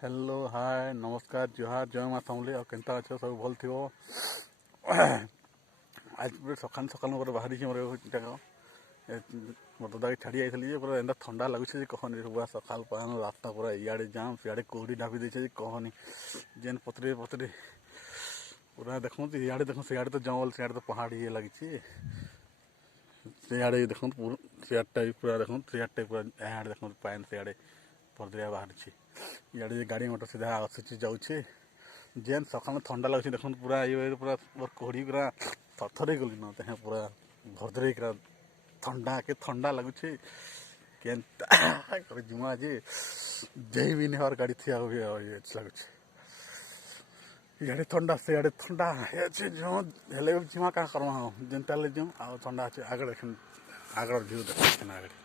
hello hi नमस्कार जुहार जय माँ समली और केनता अच्छे सब भल थी आज पूरे सकाल सकाल मोर बाहरी मोर मत दादा छाड़ी आई पूरा एंता ठंडा लगुच कहनी पूरा सकाल पान रास्ता पूरा इे जाम सियाड़े कुहड़ी ढापी देचे कहनी जेन पतरे पतरे पूरा देखो इे देख सियाड़े तो जंगल सियाड़े तो पहाड़ ये लगी सियाड़े देख सियाड़टा भी पूरा देख सियाड़टा पूरा यहाँ देख पान सियाड़े परदिया बाहर इे गाड़ी मोटर सीधा आसुची जाऊे जेन सकाल ठंडा लगुच देख पूरा ये पूरा कोहड़ी पूरा थरथर गली न पूरा भरदरे ठंडा के ठंडा लगुच के जुमा आज जही भी नहीं और गाड़ी थी लगुच इे ठंडा सियाड़े ठंडा जो हेले जिमा क्या करमा जेनता जिम आ ठंडा अच्छे आगे देख आगे भ्यू देख आगे